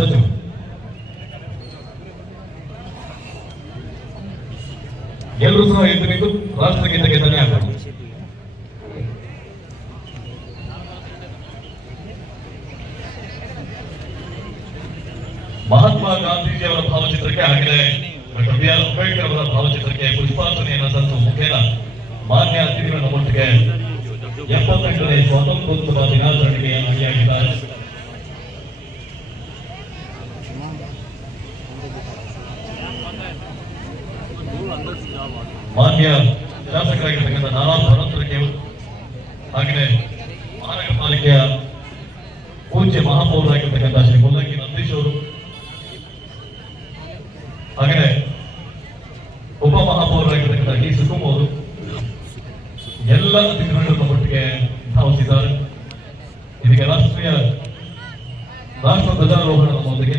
ಸಚಿವರು ಎಲ್ಲರೂ ಸಹ ಎದ್ದು ನಿಂತು ರಾಷ್ಟ್ರಗೀತೆಗೆ ಧ್ವನಿ ಹಾಕಬೇಕು. ಮಹಾತ್ಮ ಗಾಂಧೀಜಿಯವರ ಭಾವಚಿತ್ರಕ್ಕೆ ಹಾಗೆ ಡಾಕ್ಟರ್ ಬಿ ಆರ್ ಅಂಬೇಡ್ಕರ್ ಅವರ ಭಾವಚಿತ್ರಕ್ಕೆ ಪುಷ್ಪಾರ್ಚನೆಯನ್ನು ಸಲ್ಲಿಸುವ ಮುಖೇನ ಮಾನ್ಯ ಅತಿಥಿಗಳ ನಮ್ಮೊಟ್ಟಿಗೆ 78ನೇ ಸ್ವಾತಂತ್ರ್ಯೋತ್ಸವ ದಿನಾಚರಣೆಗೆ ಭಾಗಿಯಾಗಿದ್ದಾರೆ. ಮಾನ್ಯ ಶಾಸಕರಾಗಿರ್ತಕ್ಕಂಥ ನಾನಾ ಭರತರಿಗೆ ಹಾಗೆಯೇ ಮಹಾನಗರ ಪಾಲಿಕೆಯ ಪೂಜ್ಯ ಮಹಾಪೌರರಾಗಿರ್ತಕ್ಕಂಥ ಶ್ರೀ ಮುಲ್ಲಂಗಿ ನಂದೀಶ್ ಅವರು, ಹಾಗೆಯೇ ಉಪ ಮಹಾಪೌರರಾಗಿರ್ತಕ್ಕಂಥ ಡಿ ಸುಕುಮ್ ಅವರು ಎಲ್ಲ ಅತಿಥಿಗಳನ್ನು ಒಟ್ಟಿಗೆ ಧಾವಿಸಿದ್ದಾರೆ. ಇದಕ್ಕೆ ರಾಷ್ಟ್ರ ಧ್ವಜಾರೋಹಣದೊಂದಿಗೆ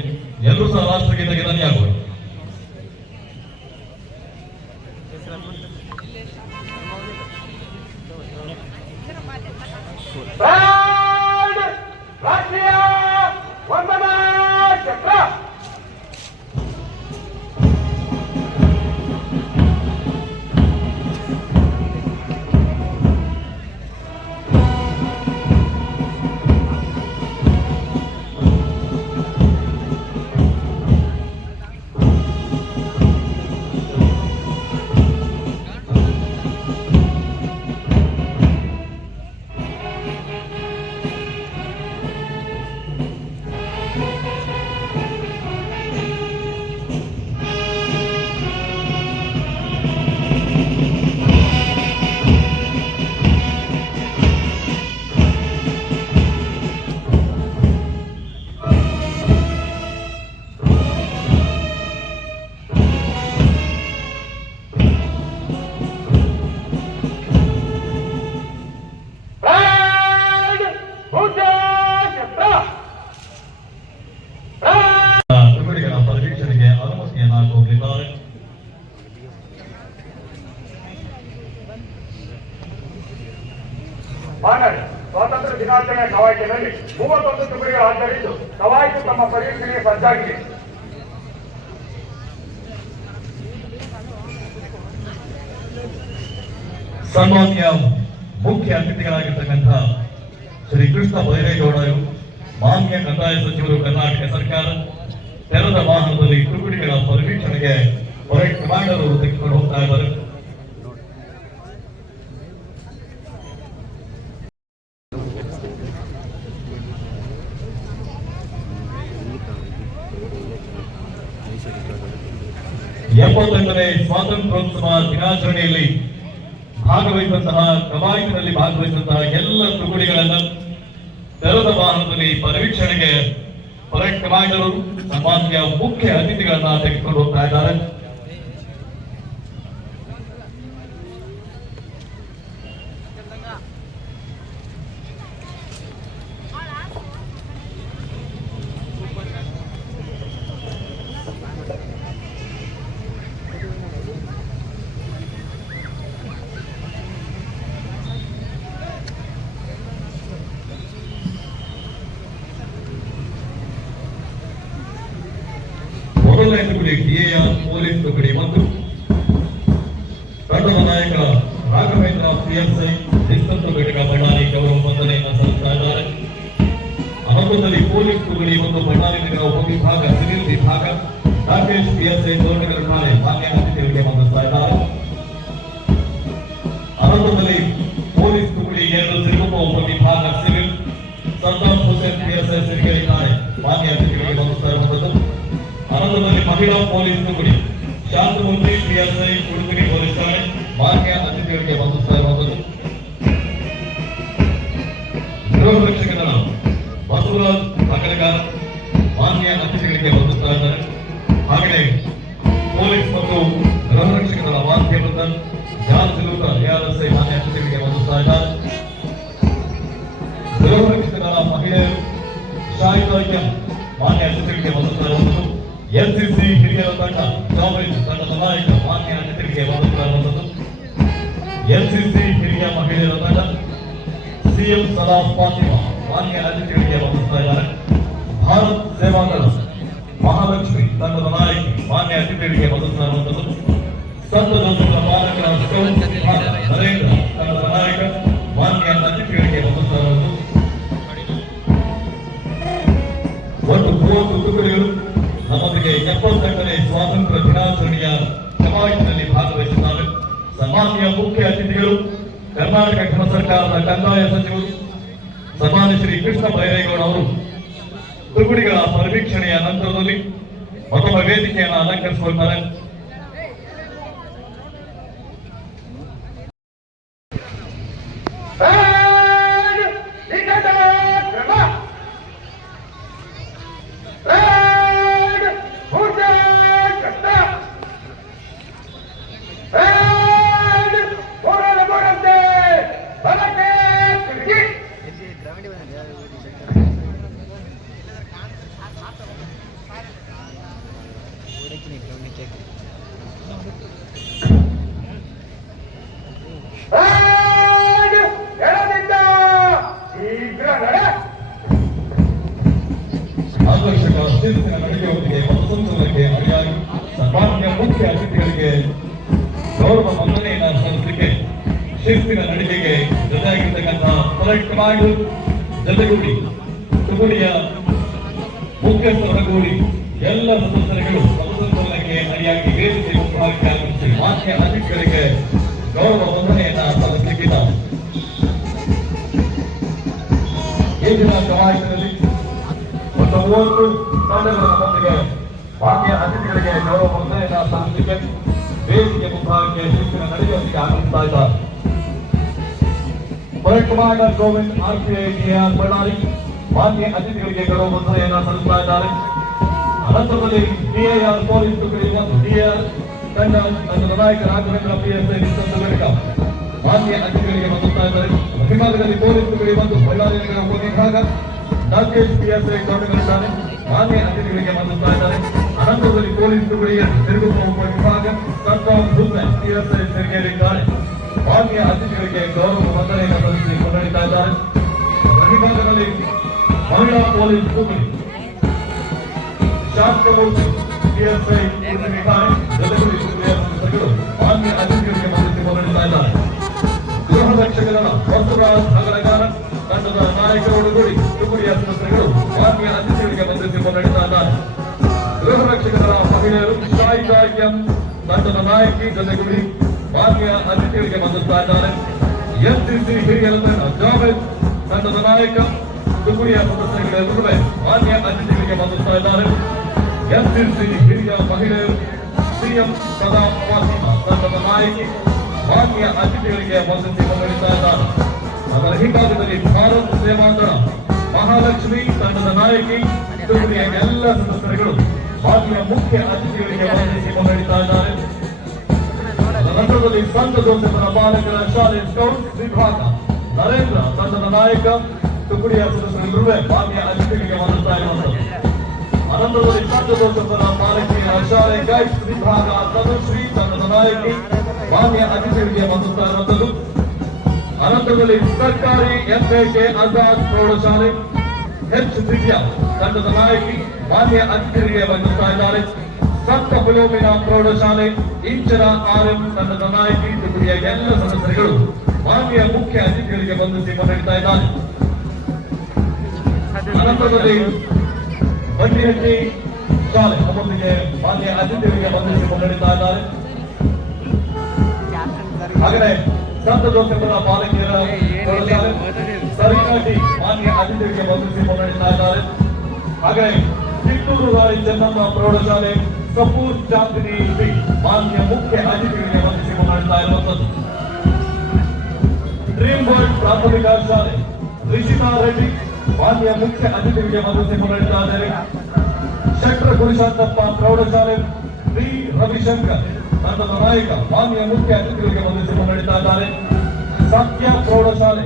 ಎಲ್ಲರೂ ಸಹ ರಾಷ್ಟ್ರಗೀತೆಗೆ ಧ್ವನಿ ಹಾಕುವರು. ರಾಷ್ಟ್ರೀಯ ವಂದನಾ ಚಕ್ರ ಸ್ವಾತಂತ್ರ್ಯ ದಿನಾಚರಣೆ ಕವಾಯತಿನಲ್ಲಿ 31 ತುಕಡಿಗಳು ಹಾಜರಿದ್ದು ಕವಾಯತು ತಮ್ಮ ಪರೀಕ್ಷೆಗೆ ಸಜ್ಜಾಗಿದೆ. ಸನ್ಮಾನ್ಯ ಮುಖ್ಯ ಅತಿಥಿಗಳಾಗಿರ್ತಕ್ಕಂಥ ಶ್ರೀ ಕೃಷ್ಣ ಬೈರೇಗೌಡರು, ಮಾನ್ಯ ಕಂದಾಯ ಸಚಿವರು, ಕರ್ನಾಟಕ ಸರ್ಕಾರ ತೆರೆದ ವಾಹನದಲ್ಲಿ ತುಕಡಿಗಳ ಪರಿವೀಕ್ಷಣೆಗೆ ಪರೇಡ್ ಕಮಾಂಡರ್ ಅವರು ತೆಗೆದುಕೊಂಡು ಹೋಗ್ತಾ ಇದ್ದಾರೆ. ನೇ ಸ್ವಾತಂತ್ರ್ಯೋತ್ಸವ ದಿನಾಚರಣೆಯಲ್ಲಿ ಭಾಗವಹಿಸಿದಂತಹ ಕವಾಯತಿನಲ್ಲಿ ಭಾಗವಹಿಸಿದಂತಹ ಎಲ್ಲ ತುಕಡಿಗಳನ್ನು ತೆರೆದ ವಾಹನದಲ್ಲಿ ಪರಿವೀಕ್ಷಣೆಗೆ ಪರೇಡ್ ಕಮಾಂಡರ್ ಸನ್ಮಾನ್ಯ ಮುಖ್ಯ ಅತಿಥಿಗಳನ್ನ ತೆಗೆದುಕೊಂಡು ಹೋಗ್ತಾ ಇದ್ದಾರೆ. ಮೊದಲನೇ ತುಕಡಿ ಡಿಎಆರ್ ಪೊಲೀಸ್ ತುಕಡಿ ಮತ್ತು ತಂಡದ ನಾಯಕ ರಾಘವೇಂದ್ರ ಪಿಎಸ್ಐ ನಿಸ್ತಂತು ಘಟಕ ಬಳ್ಳಾರಿ ಗೌರವ ವಂದನೆಯನ್ನು ಸಲ್ಲಿಸ್ತಾ ಇದ್ದಾರೆ. ಅನಂತದಲ್ಲಿ ಪೊಲೀಸ್ ತುಕಡಿ ಮತ್ತು ಬಳ್ಳಾರಿ ನಗರ ಉಪವಿಭಾಗ ಸಿವಿಲ್ ವಿಭಾಗ ರಾಕೇಶ್ ಪಿಎಸ್ಐ ತೋರಣಗರ ಠಾಣೆ ಮಾನ್ಯ ಅತಿಥಿಗಳಿಗೆ ವಂದಿಸ್ತಾ ಇದ್ದಾರೆ. ಅನಂತದಲ್ಲಿ ಪೊಲೀಸ್ ತುಕಡಿ 2 ಸಿರುಗುಪ್ಪ ಉಪವಿಭಾಗ ಸಿವಿಲ್ ಸರ್ದಾರ್ ಹುಸೇನ್ ಪಿಎಸ್ಐ ಸಿರಿಗೆರೆ ಠಾಣೆ ಮಾನ್ಯ ಅತಿಥಿಗಳಿಗೆ ವಂದಿಸ್ತಾ ಇರುವಂತದ್ದು. ಅನಂತದಲ್ಲಿ ಮಹಿಳಾ ಪೊಲೀಸ್ ತುಕಡಿ ಶಾಂತಮೂರ್ತಿ ಪಿಎಸ್ಐ ಉಡುಪಿ ಪೊಲೀಸ್ ಠಾಣೆ ಮಾನ್ಯ ಅತಿಥಿಗಳಿಗೆ ವಂದಿಸ್ತಾ ಇರುವಂತದ್ದು. ಗೃಹ ರಕ್ಷಕ ದಳ ಬಸವರಾಜ್ ಅಗಲಗಾರ್ ಮಾನ್ಯ ಅತಿಥಿಗಳಿಗೆ ವಂದಿಸ್ತಾ ಇದ್ದಾರೆ. ಹಾಗೆಯೇ ಪೊಲೀಸ್ ಮತ್ತು ಗೃಹ ರಕ್ಷಕ ದಳ ವಾದ್ಯ ವೃಂದ ಜಾನ್ ಸಿಲೂಕ ಎಆರ್ಎಸ್ಐ ಮಾನ್ಯ ಅತಿಥಿಗಳಿಗೆ ವಂದಿಸ್ತಾ ಇದ್ದಾರೆ. ಗೃಹ ರಕ್ಷಕ ದಳ ಮಹಿಳೆಯರು ಶಾಹಿದ್ ಮಾನ್ಯ ಅತಿಥಿಗಳಿಗೆ ವಂದಿಸ್ತಾ ಇರುವಂತದ್ದು. ಎನ್ಸಿಸಿ ಹಿರಿಯರ ತಂಡ ಜಾವೇದ್ ತಂಡದ ನಾಯಕ ಮಾನ್ಯ ಅತಿಥಿಗಳಿಗೆ ವಂದಿಸ್ತಾ ಇರುವಂತದ್ದು. ಎನ್ಸಿಸಿ ಹಿರಿಯ ಮಹಿಳೆಯರ ತಂಡ ಸಿಎಂ ಸಲಾಂ ಫಾತಿಮಾ ಮಾನ್ಯ ಅತಿಥಿಗಳಿಗೆ ವಂದಿಸ್ತಾ ಇದ್ದಾರೆ. ಭಾರತ್ ಸೇವಾದಳ ಮಹಾಲಕ್ಷ್ಮಿ ತಂಡದ ನಾಯಕಿ ಮಾನ್ಯ ಅತಿಥಿಗಳಿಗೆ ಬದುಕುತ್ತಿರುವಂತದ್ದು ಸಂತ ಜೋಸಫರ ಬಾಲಕರ ಸ್ಕೌಟ್ ವಿಭಾಗ ನರೇಂದ್ರ ತಂಡದ ನಾಯಕ ಮಾನ್ಯ ಅತಿಥಿಗಳಿಗೆ ಬದುಕುತ್ತಿರುವುದು ಒಟ್ಟು 30 ತುಕಡಿಗಳು ನಮ್ಮೊಂದಿಗೆ 78ನೇ ಸ್ವಾತಂತ್ರ್ಯ ದಿನಾಚರಣೆಯ ಕವಾಯತಿನಲ್ಲಿ ಭಾಗವಹಿಸಿದ್ದಾರೆ. ಸನ್ಮಾನ್ಯ ಮುಖ್ಯ ಅತಿಥಿಗಳು ಕರ್ನಾಟಕ ಘನ ಸರ್ಕಾರದ ಕಂದಾಯ ಸಚಿವರು ಸನ್ಮಾನ್ಯ ಶ್ರೀ ಕೃಷ್ಣ ಬೈರೇಗೌಡ ಅವರು ತುಕಡಿಗಳ ಪರಿವೀಕ್ಷಣೆಯ ನಂತರದಲ್ಲಿ ಮತ್ತೊಮ್ಮೆ ವೇದಿಕೆಯನ್ನು ಅಲಂಕರಿಸಿಕೊಳ್ತಾರೆ. ಆಕರ್ಷಕ ಶಿಸ್ತಿನ ನಡಿಗೆಯೊಂದಿಗೆ ಮತಸಂಸದಕ್ಕೆ ಅಡಿಯಾಗಿ ಸನ್ಮಾನ್ಯ ಮುಖ್ಯ ಅತಿಥಿಗಳಿಗೆ ಗೌರವ ವಂದನೆಯನ್ನು ಸಲ್ಲಿಸಲಿಕ್ಕೆ ಶಿಸ್ತಿನ ನಡಿಗೆಗೆ ಜೊತೆಯಾಗಿರ್ತಕ್ಕಂತಹ ಪೊಲೈಟ್ ಕಮಾಂಡ್ ಜೊತೆಗೂಡಿ ತುಕಡಿಯ ಮುಖ್ಯಸ್ಥರೊಡಗೂಡಿ ಎಲ್ಲ ಸದಸ್ಯರುಗಳು ಮತಸಂಸದಕ್ಕೆ ಅಡಿಯಾಗಿ ವೇದಿಕೆ ಮುಖವಾಗಿ ಆಗಮಿಸಿ ಮಾನ್ಯ ಅತಿಥಿಗಳಿಗೆ ಗೌರವ ವಂದನೆಯನ್ನ ಸಲ್ಲಿಸಲಿಕ್ಕಿದ್ದಾರೆ. ಈ ದಿನ ಕವಾಯತಿನಲ್ಲಿ 30 ತಂಡಗಳ ನಮ್ಮೊಂದಿಗೆ ಮಾನ್ಯ ಅತಿಥಿಗಳಿಗೆ ಗೌರವ ವಂದನೆಯನ್ನ ಸಲ್ಲಿಸಲಿಕ್ಕೆ ವೇದಿಕೆ ಮುಂಭಾಗಕ್ಕೆ ಶಿಸ್ತಿನ ನಡೆಗೆಯೊಂದಿಗೆ ಆಗಮಿಸ್ತಾ ಇದ್ದಾರೆ. Polite commander Govind RPI DAR Ballari ಮಾನ್ಯ ಅತಿಥಿಗಳಿಗೆ ಗೌರವ ವಂದನೆಯನ್ನ ಸಲ್ಲಿಸ್ತಾ ಇದ್ದಾರೆ. ಅನಂತರದಲ್ಲಿ DAR ಪೊಲೀಸ್ ತುಕಡಿ ಮತ್ತು DAR ತಂಡದ ನಾಯಕ ರಾಘವೇಂದ್ರ PSI ನಿಂತ ಮಾನ್ಯ ಅತಿಥಿಗಳಿಗೆ ವಂದಿಸ್ತಾ ಇದ್ದಾರೆ. ವಿಭಾಗದಲ್ಲಿ ಪೊಲೀಸ್ ತುಕಡಿ ಮತ್ತು ಬಳ್ಳಾರಿ ನಗರ ಉಪವಿಭಾಗ ನಾಗೇಶ್ PSI ಗೌರವಿಸಿದ್ದಾರೆ. ಮಾನ್ಯ ಅತಿಥಿಗಳಿಗೆ ವಂದಿಸ್ತಾ ಇದ್ದಾರೆ. ಅನಂತರದಲ್ಲಿ ಪೊಲೀಸ್ ತುಕಡಿಯ ತಿರುಗುವ ಉಪವಿಭಾಗ ಸರ್ದಾರ್ ಹುಸೇನ್ PSI ಸೇರಿದ್ದಾರೆ. ಮಾನ್ಯ ಅತಿಥಿಗಳಿಗೆ ಗೌರವ ವಂದನೆಯನ್ನು ಸಲ್ಲಿಸಿ ಕೊಂಡೊಯ್ತಾ ಇದ್ದಾರೆ. ವಿಭಾಗದಲ್ಲಿ ಮಹಿಳಾ ಪೊಲೀಸ್ ತುಕಡಿ ಶಾಸಕಮೂರ್ತಿ PSI ಉಳಿದಿದ್ದಾರೆ. ಜೊತೆಗೂಡಿ ತುಕಡಿಯ ಸದಸ್ಯರು ಮಾನ್ಯ ಅತಿಥಿಗಳಿಗೆ ವಂದಿಸಿ ಕೊಂಡೊಯ್ತಾ ಇದ್ದಾರೆ. ಗೃಹ ರಕ್ಷಕರ ಬಸವರಾಜ್ ನಗರಗಾರ ತಂಡದ ನಾಯಕರೊಡಗೂಡಿ ತುಕಡಿಯ ಸದಸ್ಯರು ಮಾನ್ಯ ಅತಿಥಿಗಳಿಗೆ ವಂದಿಸಿ ಕೊಂಡೊಯ್ತಾ ಇದ್ದಾರೆ. ಗೃಹ ರಕ್ಷಕರ ಮಹಿಳೆಯರು ಶಾಹಿದಾ ಎಂ ತಂಡದ ನಾಯಕಿ ಜೊತೆಗೂಡಿ ಮಾನ್ಯ ಅತಿಥಿಗಳಿಗೆ ವಂದಿಸ್ತಾ ಇದ್ದಾರೆ. NCC ಹಿರಿಯರ ತಂಡ ಜಾವೇದ್ ತಂಡದ ನಾಯಕ ತುಕಡಿಯ ಸದಸ್ಯರುಗಳ ಮಾನ್ಯ ಅತಿಥಿಗಳಿಗೆ ವಂದಿಸ್ತಾ ಇದ್ದಾರೆ. NCC ಹಿರಿಯ ಮಹಿಳೆಯರು CM ಸದಾ ಫಾತಿಮಾ ತಂಡದ ನಾಯಕಿ ಮಾನ್ಯ ಅತಿಥಿಗಳಿಗೆ ವಂದಿಸಿ ಕೊಂಡೊಯ್ತಾ ಇದ್ದಾರೆ. ಅದರ ಹಿಂಭಾಗದಲ್ಲಿ ಭಾರತ್ ಸೇವಾದಳ ಮಹಾಲಕ್ಷ್ಮಿ ತಂಡದ ನಾಯಕಿ ತುಕಡಿಯ ಎಲ್ಲ ಸದಸ್ಯರುಗಳು ಮಾನ್ಯ ಮುಖ್ಯ ಅತಿಥಿಗಳಿಗೆ ವಂದಿಸಿ ಕೊಂಡೊಯ್ತಾ ಇದ್ದಾರೆ. ನಂತರದಲ್ಲಿ ಸಂತ ಜೋಸಫರ ಬಾಲಕರ ಶಾಲೆ ಸ್ಕೌಟ್ ವಿಭಾಗ ನರೇಂದ್ರ ತಂಡದ ನಾಯಕ ತುಕಡಿಯ ಸದಸ್ಯರು ಮಾನ್ಯ ಅತಿಥಿಗಳಿಗೆ ವಂದಿಸ್ತಾ ಇರುವಂತದ್ದು. ಅನಂತರದಲ್ಲಿ ಸಂತ ಜೋಸಫರ ಬಾಲಕಿಯರ ಶಾಲೆ ಗೈಡ್ಸ್ ವಿಭಾಗ ತನುಶ್ರೀ ತಂಡದ ನಾಯಕಿ ಮಾನ್ಯ ಅತಿಥಿಗಳಿಗೆ ವಂದಿಸ್ತಾ ಇರುವಂತದ್ದು. ಅನಂತರದಲ್ಲಿ ಸರ್ಕಾರಿ FAK ಆಜಾದ್ ಪ್ರೌಢಶಾಲೆ H ದಿವ್ಯಾ ತಂಡದ ನಾಯಕಿ ಮಾನ್ಯ ಅತಿಥಿಗಳಿಗೆ ವಂದಿಸ್ತಾ ಇದ್ದಾರೆ. ಸಂತ ಫಿಲೋಮಿನಾ ಪ್ರೌಢಶಾಲೆ ಇಂಚರ RM ತಂಡದ ನಾಯಕಿ ತುಕಡಿಯ ಎಲ್ಲ ಸದಸ್ಯರುಗಳು ಮಾನ್ಯ ಮುಖ್ಯ ಅತಿಥಿಗಳಿಗೆ ವಂದಿಸಿ ಕೊಂಡೊಯ್ತಾ ಇದ್ದಾರೆ. ಅನಂತರದಲ್ಲಿ ಬಂಡಿಹಟ್ಟಿ ಶಾಲೆ ನಮ್ಮೊಂದಿಗೆ ಮಾನ್ಯ ಅತಿಥಿಗಳಿಗೆ ವಂದಿಸಿ ಕೊಂಡೊಯ್ತಾ ಇದ್ದಾರೆ. ಹಾಗೆಯೇ ಸಂತ ಜೋಸಫರ ಬಾಲಕಿಯರ ಪ್ರೌಢಶಾಲೆ ಸರಿಕಾಟಿ ಮಾನ್ಯ ಅತಿಥಿಗಳಿಗೆ ವಂದಿಸಿ ಕೊಂಡೊಯ್ತಾ ಇದ್ದಾರೆ. ಹಾಗೆಯೇ ಕಿತ್ತೂರು ರಾಣಿ ಚೆನ್ನಮ್ಮ ಪ್ರೌಢಶಾಲೆ ಕಪೂರ್ ಚಾಂದಿನಿ ಬಿ ಮಾನ್ಯ ಮುಖ್ಯ ಅತಿಥಿಗಳಿಗೆ ವಂದಿಸಿ ಕೊಂಡೊಯ್ತಾ ಇರುವಂತದ್ದು. ಡ್ರೀಮ್ ವರ್ಲ್ಡ್ ಪ್ರಾಥಮಿಕ ಶಾಲೆ ರಿಷಿತಾ ರೆಡ್ಡಿ ಮಾನ್ಯ ಮುಖ್ಯ ಅತಿಥಿಗಳಿಗೆ ವಂದಿಸಿ ಕೊಂಡೊಯ್ತಾ ಇದ್ದಾರೆ. ಶಕ್ರ ಗುರುಶಾಂತಪ್ಪ ಪ್ರೌಢಶಾಲೆ ಬಿ ರವಿಶಂಕರ್ ತಂಡದ ನಾಯಕ ಮಾನ್ಯ ಮುಖ್ಯ ಅತಿಥಿಗಳಿಗೆ ವಂದಿಸಿ ಕೊಂಡೊಯ್ತಾ ಇದ್ದಾರೆ. ಸತ್ಯ ಪ್ರೌಢಶಾಲೆ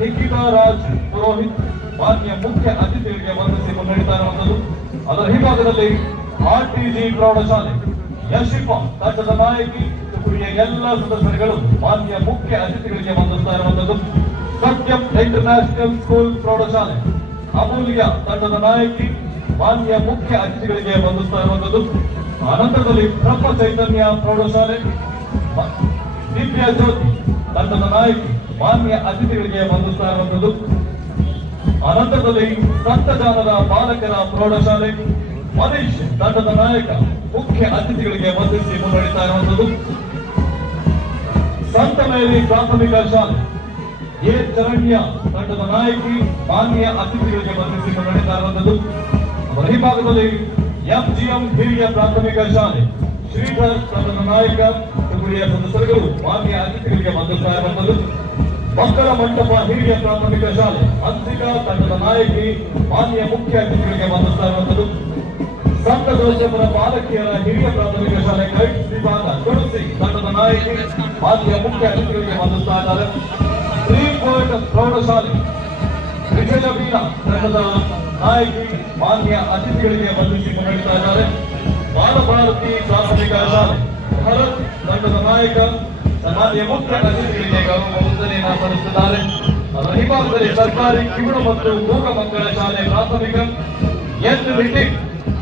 ನಿಖಿತಾ ರಾಜ್ ಪುರೋಹಿತ್ ಮಾನ್ಯ ಮುಖ್ಯ ಅತಿಥಿಗಳಿಗೆ ವಂದಿಸಿ ಕೊಂಡೊಯ್ತಾ ಇರುವಂತದ್ದು. ಅದರ ಹಿಂಭಾಗದಲ್ಲಿ RTG ಪ್ರೌಢಶಾಲೆ ಯಶಿಫಾ ತಂಡದ ನಾಯಕಿ ತುಕಡಿಯ ಎಲ್ಲ ಸದಸ್ಯರುಗಳು ಮಾನ್ಯ ಮುಖ್ಯ ಅತಿಥಿಗಳಿಗೆ ವಂದಿಸ್ತಾ ಇರುವಂತದ್ದು. ಸತ್ಯಂ ಇಂಟರ್ನ್ಯಾಷನಲ್ ಸ್ಕೂಲ್ ಪ್ರೌಢಶಾಲೆ ಅಮೂಲ್ಯ ತಂಡದ ನಾಯಕಿ ಮಾನ್ಯ ಮುಖ್ಯ ಅತಿಥಿಗಳಿಗೆ ವಂದಿಸ್ತಾ ಇರುವಂತದ್ದು. ಅನಂತರದಲ್ಲಿ ಬ್ರಹ್ಮ ಚೈತನ್ಯ ಪ್ರೌಢಶಾಲೆ ದಿವ್ಯ ಜ್ಯೋತಿ ತಂಡದ ನಾಯಕಿ ಮಾನ್ಯ ಅತಿಥಿಗಳಿಗೆ ವಂದಿಸ್ತಾ ಇರುವಂತದ್ದು. ಅನಂತರದಲ್ಲಿ ಸಂತಜಾನದ ಬಾಲಕರ ಪ್ರೌಢಶಾಲೆ ಮನೀಶ್ ತಂಡದ ನಾಯಕ ಮುಖ್ಯ ಅತಿಥಿಗಳಿಗೆ ವಂದಿಸಿ ಮುನ್ನಡೆತಾ ಇರುವಂತದ್ದು. ಸಂತ ಮೇರಿ ಪ್ರಾಥಮಿಕ ಶಾಲೆ ಎ ಚರಣ್ಯ ತಂಡದ ನಾಯಕಿ ಮಾನ್ಯ ಅತಿಥಿಗಳಿಗೆ ವಂದಿಸಿ ಮುನ್ನಡೆತಾ ಇರುವಂತದ್ದು. ಅವರ ಹಿಂಭಾಗದಲ್ಲಿ ಎಂಜಿಎಂ ಹಿರಿಯ ಪ್ರಾಥಮಿಕ ಶಾಲೆ ಶ್ರೀಧರ್ ತಂಡದ ನಾಯಕ ತುಗುಡಿಯ ಸದಸ್ಯರುಗಳು ಮಾನ್ಯ ಅತಿಥಿಗಳಿಗೆ ವಂದಿಸ್ತಾ ಇರುವಂತದ್ದು. ಮಕ್ಕಳ ಮಂಟಪ ಹಿರಿಯ ಪ್ರಾಥಮಿಕ ಶಾಲೆ ಹಂಸಿಕಾ ತಂಡದ ನಾಯಕಿ ಮಾನ್ಯ ಮುಖ್ಯ ಅತಿಥಿಗಳಿಗೆ ವಂದಿಸ್ತಾ ಇರುವಂತದ್ದು. ಸಂತ ಜೋಸೆಫರ ಬಾಲಕಿಯರ ಹಿರಿಯ ಪ್ರಾಥಮಿಕ ಶಾಲೆ ಗೈಡ್ಸ್ ವಿಭಾಗ ತುಳಸಿ ತಂಡದ ನಾಯಕಿ ಮಾನ್ಯ ಮುಖ್ಯ ಅತಿಥಿಗಳಿಗೆ ವಂದಿಸ್ತಾ ಇದ್ದಾರೆ. ಶ್ರೀಕೋಟ್ ಪ್ರೌಢಶಾಲೆ ವಿಜಯವೀರ ತಂಡದ ನಾಯಕಿ ಮಾನ್ಯ ಅತಿಥಿಗಳಿಗೆ ವಂದಿಸಿ ಮುನ್ನಡೆತಾ ಇದ್ದಾರೆ. ಬಾಲಭಾರತಿ ಪ್ರಾಥಮಿಕ ಶಾಲೆ ಭರತ್ ತಂಡದ ನಾಯಕ ಮಾನ್ಯ ಮುಖ್ಯ ಅತಿಥಿಗಳಿಗೆ ಗೌರವ ವಂದನೆಯನ್ನು ಸಲ್ಲಿಸಿದ್ದಾರೆ. ಅದರ ಹಿಂಭಾಗದಲ್ಲಿ ಸರ್ಕಾರಿ ಕಿವುಡು ಮತ್ತು ಮೂಕ ಮಕ್ಕಳ ಶಾಲೆ ಪ್ರಾಥಮಿಕ ಎನ್ ರಿಟಿಕ್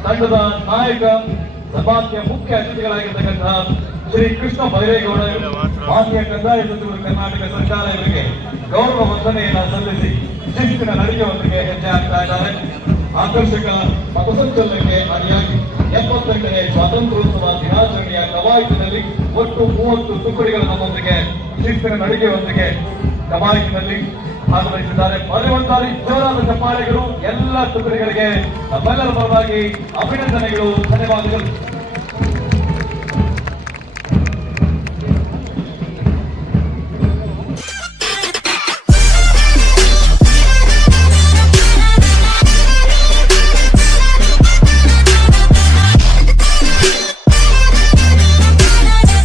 ತಂಡದ ನಾಯಕ ಸಭಾತ್ಯ ಮುಖ್ಯ ಅತಿಥಿಗಳಾಗಿರ್ತಕ್ಕಂತಹ ಶ್ರೀ ಕೃಷ್ಣ ಬೈರೇಗೌಡ ಮಾನ್ಯ ಕಂದಾಯ ಸಚಿವರು ಕರ್ನಾಟಕ ಸರ್ಕಾರ ಇವರಿಗೆ ಗೌರವ ವಂದನೆಯನ್ನ ಸಲ್ಲಿಸಿ ಶಿಸ್ತಿನ ನಡಿಗೆಯೊಂದಿಗೆ ಹೆಜ್ಜೆ ಹಾಕ್ತಾ ಇದ್ದಾರೆ. ಆಕರ್ಷಕ ಪಥಸಂಚಲನಕ್ಕೆ ಅಡಿಯಾಗಿ 78ನೇ ಸ್ವಾತಂತ್ರ್ಯೋತ್ಸವ ದಿನಾಚರಣೆಯ ಕವಾಯತಿನಲ್ಲಿ ಒಟ್ಟು 30 ತುಕಡಿಗಳು ನಮ್ಮೊಂದಿಗೆ ಶಿಸ್ತಿನ ನಡಿಗೆಯೊಂದಿಗೆ ಕವಾಯತಿನಲ್ಲಿ ಭಾಗವಹಿಸಿದ್ದಾರೆ. ಮರೆಯುವಂತಾರಿ ಜೋರಾದ ಚಪ್ಪಾಳೆಗಳು ಎಲ್ಲ ತುಕಡಿಗಳಿಗೆ ನಮ್ಮೆಲ್ಲರ ಪರವಾಗಿ ಅಭಿನಂದನೆಗಳು, ಧನ್ಯವಾದಗಳು.